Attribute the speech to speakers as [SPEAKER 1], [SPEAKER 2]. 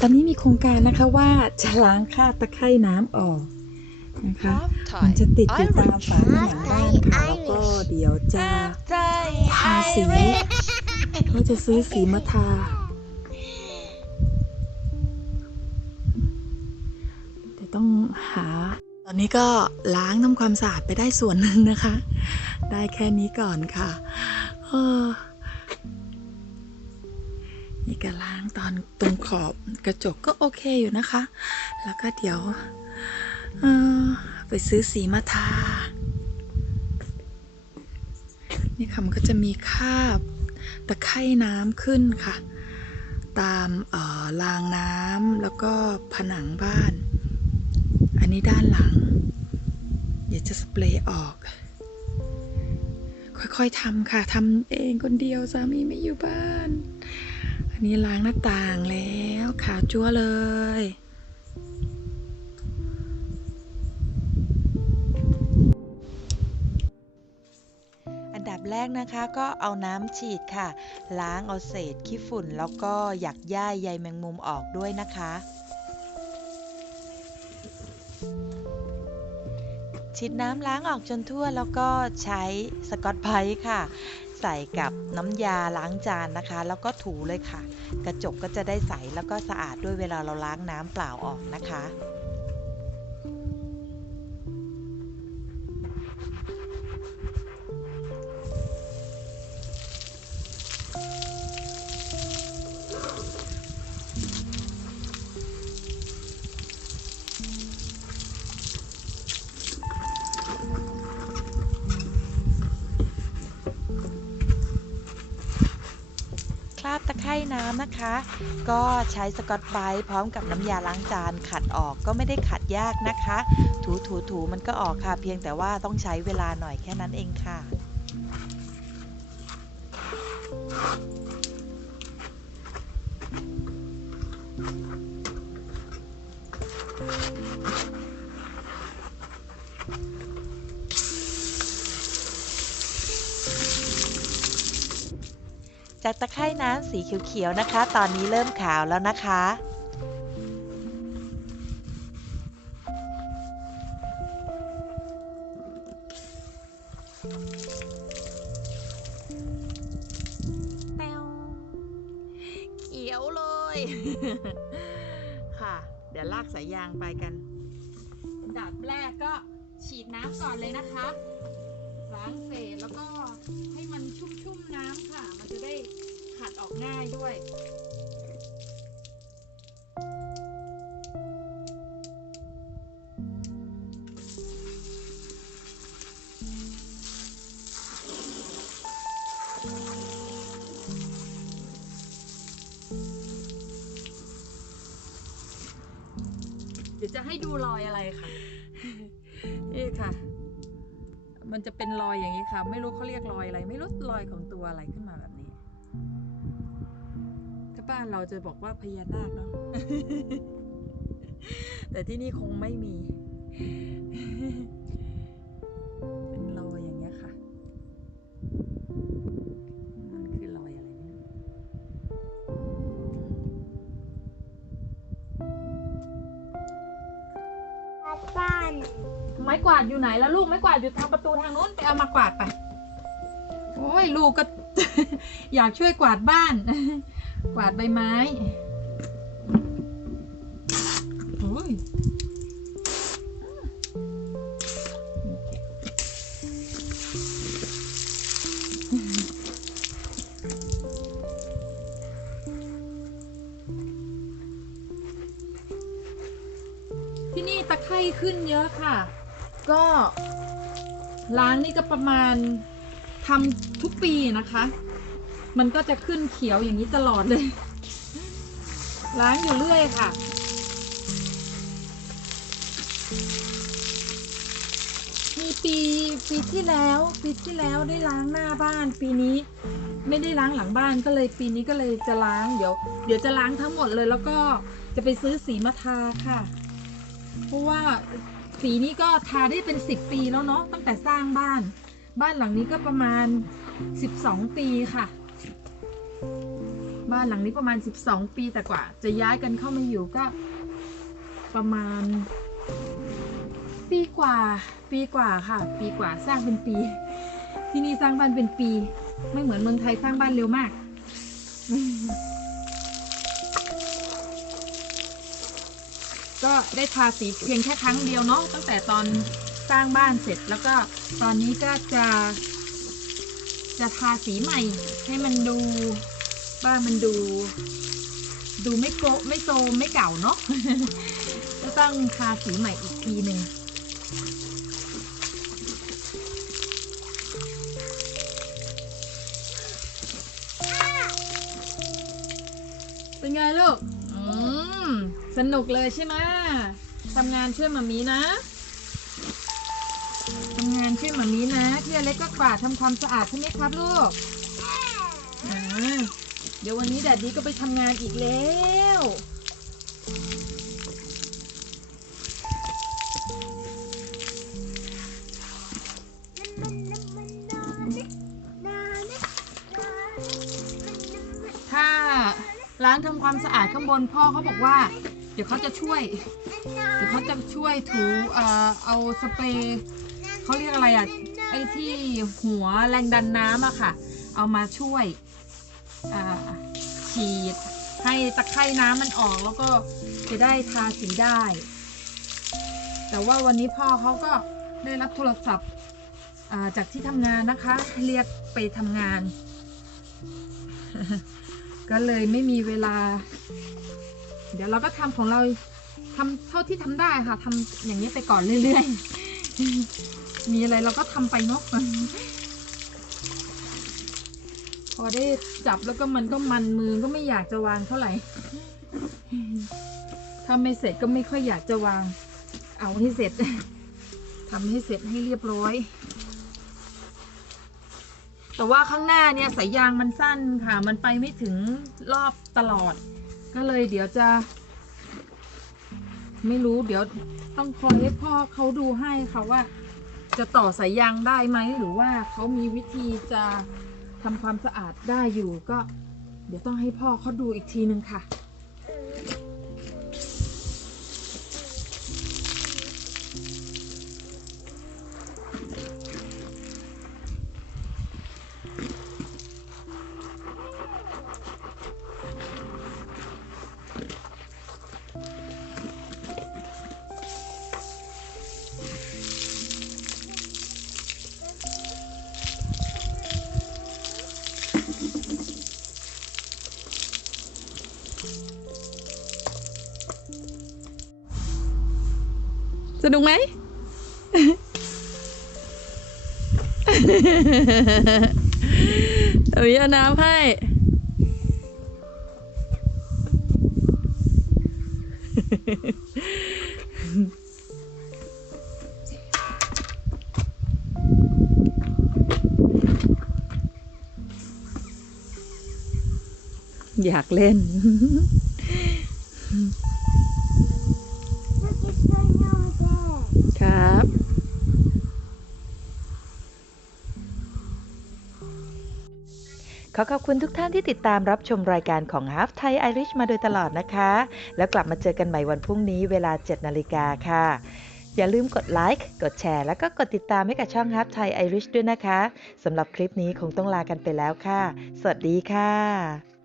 [SPEAKER 1] ตอนนี้มีโครงการนะคะว่าจะล้างคราบตะไคร่น้ำออกนะคะมันจะติดอยู่ตามฝาผนังบ้านค่ะ แล้วก็เดี๋ยวจะทาสีเขาจะซื้อสีมาทาแต่ต้องหา ตอนนี้ก็ล้างทำความสะอาดไปได้ส่วนหนึ่งนะคะ ได้แค่นี้ก่อนค่ะ เออ นี่ก็ล้างตอนตรงขอบกระจกก็โอเคอยู่นะคะ แล้วก็เดี๋ยวไปซื้อสีมาทา นี่ค่ะมันก็จะมีคาบตะไคร่น้ำขึ้นค่ะ ตามรางน้ำแล้วก็ผนังบ้าน อันนี้ด้านหลัง เดี๋ยวจะสเปรย์ออกค่อยๆทำค่ะ ทำเองคนเดียวสามีไม่อยู่บ้าน นี้ล้างหน้าต่างแล้วขาวจั๊วเลย
[SPEAKER 2] อันดับแรกนะคะก็เอาน้ำฉีดค่ะ ล้างเอาเศษขี้ฝุ่นแล้วก็หยักย่าใยแมงมุมออกด้วยนะคะฉีดน้ำล้างออกจนทั่วแล้วก็ใช้สกอตไบรท์ค่ะ ใส่กับน้ำยาล้างจานนะคะ แล้วก็ถูเลยค่ะ กระจกก็จะได้ใสแล้วก็สะอาดด้วยเวลาเราล้างน้ำเปล่าออกนะคะ ตะไคร่น้ำนะคะ ก็ใช้สกอตไบรท์พร้อมกับน้ำยาล้างจานขัดออกก็ไม่ได้ขัดยากนะคะ ถูถูถูมันก็ออกค่ะ เพียงแต่ว่าต้องใช้เวลาหน่อยแค่นั้นเองค่ะ จากตะไคร่น้ำสีเขียวๆนะคะ ตอนนี้เริ่มขาวแล้วนะคะ
[SPEAKER 1] แต้วเขียวเลย ค่ะ เดี๋ยวลากสายยางไปกันอันดับแรกก็ฉีดน้ำก่อนเลยนะคะ ล้างเศษแล้วก็ให้มันชุ่มๆน้ำค่ะ มันจะได้ขัดออกง่ายด้วยเดี๋ยวจะให้ดูรอยอะไรค่ะ มันจะเป็นรอยอย่างนี้ค่ะ ไม่รู้เขาเรียกรอยอะไร ไม่รู้รอยของตัวอะไรขึ้นมาแบบนี้ ถ้าบ้านเราจะบอกว่าพญานาคเนาะแต่ที่นี่คงไม่มี ม้กวาดอยู่ไหนแล้วลูกไม้กวาดอยู่ทางประตูทางนู้นไปเอามากวาดไปโอ้ยลูกก็ อยากช่วยกวาดบ้าน กวาดใบไม้โอ้ยที่นี่ตะไคร่ขึ้นเยอะค่ะ ก็ล้างนี่ก็ประมาณทำทุกปีนะคะ มันก็จะขึ้นเขียวอย่างนี้ตลอดเลย ล้างอยู่เรื่อยค่ะ มีปีปีที่แล้วปีที่แล้วได้ล้างหน้าบ้าน ปีนี้ไม่ได้ล้างหลังบ้านก็เลยปีนี้ก็เลยจะล้างเดี๋ยว เดี๋ยวจะล้างทั้งหมดเลยแล้วก็จะไปซื้อสีมาทาค่ะ เพราะว่า สีนี้ก็ทาได้เป็นสิบปีแล้วเนาะตั้งแต่สร้างบ้าน บ้านหลังนี้ก็ประมาณสิบสองปีค่ะ บ้านหลังนี้ประมาณ 12 ปีแต่กว่า จะย้ายกันเข้ามาอยู่ก็ประมาณ ปีกว่า ปีกว่าค่ะ ปีกว่าสร้างเป็นปี ที่นี่สร้างบ้านเป็นปี ไม่เหมือนเมืองไทยสร้างบ้านเร็วมาก ก็ได้ทาสีเพียงแค่ครั้งเดียวเนาะตั้งแต่ตอนสร้างบ้านเสร็จแล้วก็ตอนนี้ก็จะ จะทาสีใหม่ ให้มันดูบ้านมันดู ดูไม่โกไม่โซมไม่เก่าเนาะก็ต้องทาสีใหม่อีกทีหนึ่งเป็นไงลูก นุกเลยใช่ไหมทำงานช่วยมามีนะทำงานช่วยมามีนะพี่อเล็กก็กวาดทำความสะอาดใช่ไหมครับลูกอ่าเดี๋ยววันนี้แดดดีก็ไปทำงานอีกแล้วถ้าล้างทำความสะอาดข้างบนพ่อเขาบอกว่า เดี๋ยวเขาจะช่วย เดี๋ยวเขาจะช่วยถูเอ่อเอาสเปรย์เขาเรียกอะไรอะไอ้ที่หัวแรงดันน้ำอะค่ะ เอามาช่วยฉีดให้ตะไคร่น้ำมันออกแล้วก็จะได้ทาสีได้ แต่ว่าวันนี้พ่อเขาก็ได้รับโทรศัพท์จากที่ทำงานนะคะ เรียกไปทำงาน ก็เลยไม่มีเวลา เดี๋ยวเราก็ทำของเราทำเท่าที่ทำได้ค่ะทำอย่างนี้ไปก่อนเรื่อยๆ มีอะไรเราก็ทำไปเนาะพอได้จับแล้วก็มันก็มันมือก็ไม่อยากจะวางเท่าไหร่ ถ้าไม่เสร็จก็ไม่ค่อยอยากจะวาง เอาให้เสร็จทำให้เสร็จให้เรียบร้อย แต่ว่าข้างหน้าเนี่ยสายยางมันสั้นค่ะ มันไปไม่ถึงรอบตลอด ก็เลยเดี๋ยวจะ ไม่รู้เดี๋ยวต้องคอยให้พ่อเขาดูให้ค่ะว่า จะต่อสายยางได้ไหมหรือว่าเขามีวิธีจะทำความสะอาดได้อยู่ก็ เดี๋ยวต้องให้พ่อเขาดูอีกทีนึงค่ะ สนุกไหม เอาเอาน้ำให้ อยากเล่น
[SPEAKER 2] ขอขอบคุณทุกท่านที่ติดตามรับชมรายการของ Half Thai Irish มาโดยตลอดนะคะ แล้วกลับมาเจอกันใหม่วันพรุ่งนี้เวลา 7 นาฬิกาค่ะ อย่าลืมกดไลค์ กดแชร์ แล้วก็กดติดตามให้กับช่อง Half Thai Irish ด้วยนะคะสำหรับคลิปนี้คงต้องลากันไปแล้วค่ะ สวัสดีค่ะ